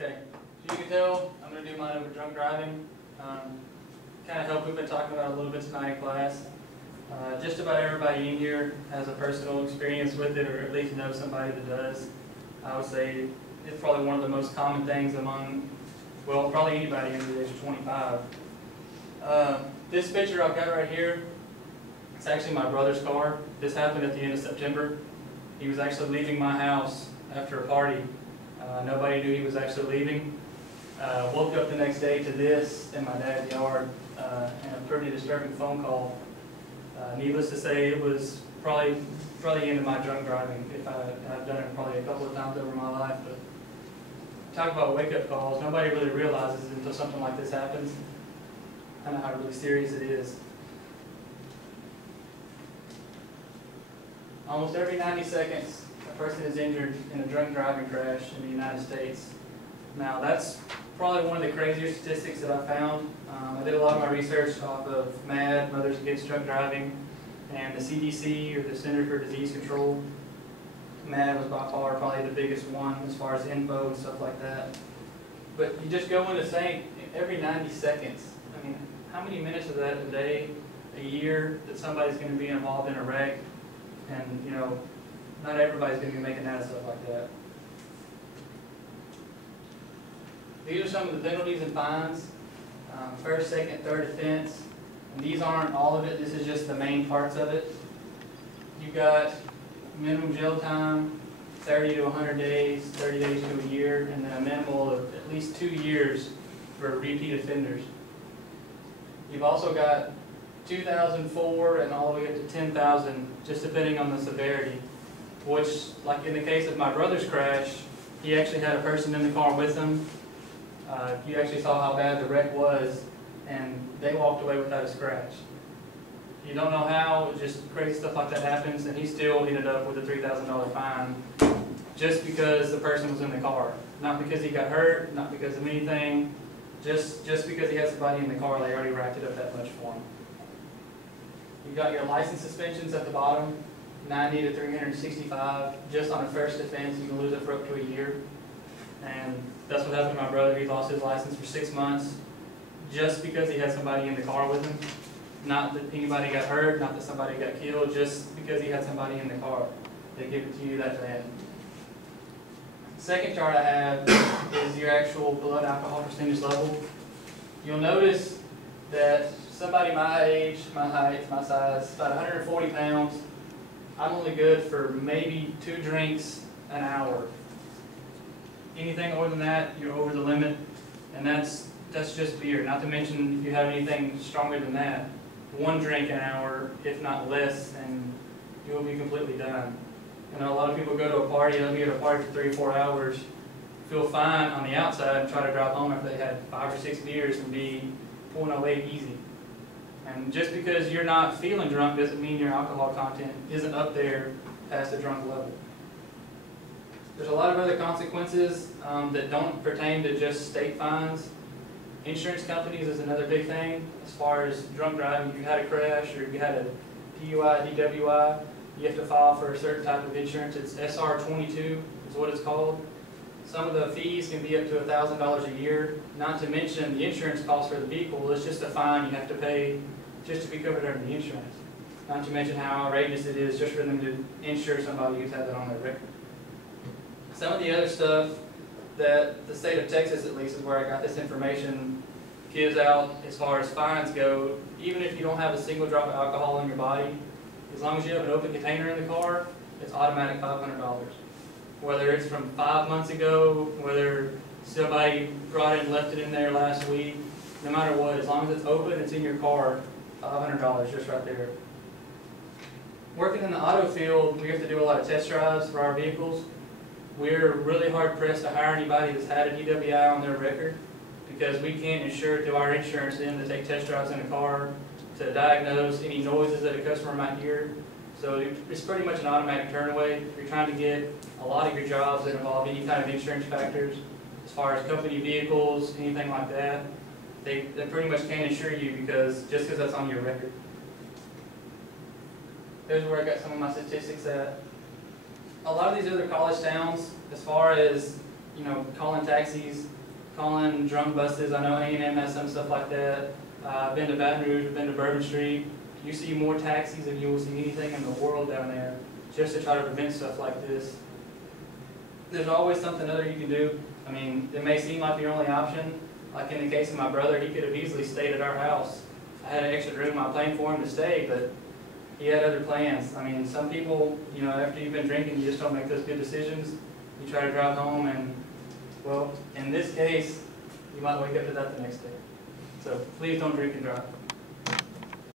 Okay, so you can tell I'm going to do mine over drunk driving. Kind of help we've been talking about a little bit tonight in class. Just about everybody in here has a personal experience with it, or at least knows somebody that does. I would say it's probably one of the most common things among, well, probably anybody under the age of 25. This picture I've got right here, it's actually my brother's car. This happened at the end of September. He was actually leaving my house after a party. Nobody knew he was actually leaving. Woke up the next day to this in my dad's yard and a pretty disturbing phone call. Needless to say, it was probably the end of my drunk driving. I've done it probably a couple of times over my life, but talk about wake-up calls. Nobody really realizes until something like this happens, kind of how really serious it is. Almost every 90 seconds, a person is injured in a drunk driving crash in the United States. Now, that's probably one of the crazier statistics that I found. I did a lot of my research off of MAD, Mothers Against Drunk Driving, and the CDC, or the Center for Disease Control. MAD was by far probably the biggest one as far as info and stuff like that. But you just go into saying every 90 seconds. I mean, how many minutes of that a day, a year, that somebody's going to be involved in a wreck? And, you know, not everybody's going to be making that stuff like that. These are some of the penalties and fines. First, second, third offense. And these aren't all of it. This is just the main parts of it. You've got minimum jail time, 30 to 100 days, 30 days to a year, and then a minimal of at least 2 years for repeat offenders. You've also got 2,004 and all the way up to 10,000, just depending on the severity. Which, like in the case of my brother's crash, he actually had a person in the car with him. You actually saw how bad the wreck was, and they walked away without a scratch. You don't know how, just crazy stuff like that happens, and he still ended up with a $3,000 fine just because the person was in the car. Not because he got hurt, not because of anything, just because he had somebody in the car. They already racked it up that much for him. You've got your license suspensions at the bottom, 90 to 365. Just on a first offense, you can lose it for up to a year. And that's what happened to my brother. He lost his license for 6 months just because he had somebody in the car with him. Not that anybody got hurt, not that somebody got killed, just because he had somebody in the car. They give it to you that day. Second chart I have is your actual blood alcohol percentage level. You'll notice that somebody my age, my height, my size, about 140 pounds, I'm only good for maybe 2 drinks an hour. Anything more than that, you're over the limit, and that's just beer. Not to mention if you have anything stronger than that, 1 drink an hour, if not less, and you'll be completely done. You know, a lot of people go to a party, they'll be at a party for 3 or 4 hours, feel fine on the outside, and try to drive home after they had 5 or 6 beers and be pulling away easy. And just because you're not feeling drunk doesn't mean your alcohol content isn't up there past the drunk level. There's a lot of other consequences that don't pertain to just state fines. Insurance companies is another big thing. As far as drunk driving, if you had a crash or if you had a DUI, DWI, you have to file for a certain type of insurance. It's SR22 is what it's called. Some of the fees can be up to $1,000 a year. Not to mention the insurance cost for the vehicle is just a fine you have to pay just to be covered under the insurance. Not to mention how outrageous it is just for them to insure somebody who's had that on their record. Some of the other stuff that the state of Texas, at least, is where I got this information, gives out as far as fines go. Even if you don't have a single drop of alcohol in your body, as long as you have an open container in the car, it's automatic $500. Whether it's from 5 months ago, whether somebody brought it and left it in there last week, no matter what, as long as it's open, it's in your car, $500 just right there. Working in the auto field, we have to do a lot of test drives for our vehicles. We're really hard pressed to hire anybody that's had a DWI on their record because we can't insure through our insurance them to take test drives in a car to diagnose any noises that a customer might hear. So it's pretty much an automatic turnaway. If you're trying to get a lot of your jobs that involve any kind of insurance factors, as far as company vehicles, anything like that, they pretty much can't insure you just because that's on your record. There's where I got some of my statistics at. A lot of these other college towns, as far as calling taxis, calling drunk buses. I know A&M has some stuff like that. I've been to Baton Rouge, I've been to Bourbon Street. You see more taxis than you will see anything in the world down there, just to try to prevent stuff like this. There's always something other you can do. I mean, it may seem like your only option. Like in the case of my brother, he could have easily stayed at our house. I had an extra room, I planned for him to stay, but he had other plans. I mean, some people, after you've been drinking, you just don't make those good decisions. You try to drive home and, well, in this case, you might wake up to that the next day. So please don't drink and drive.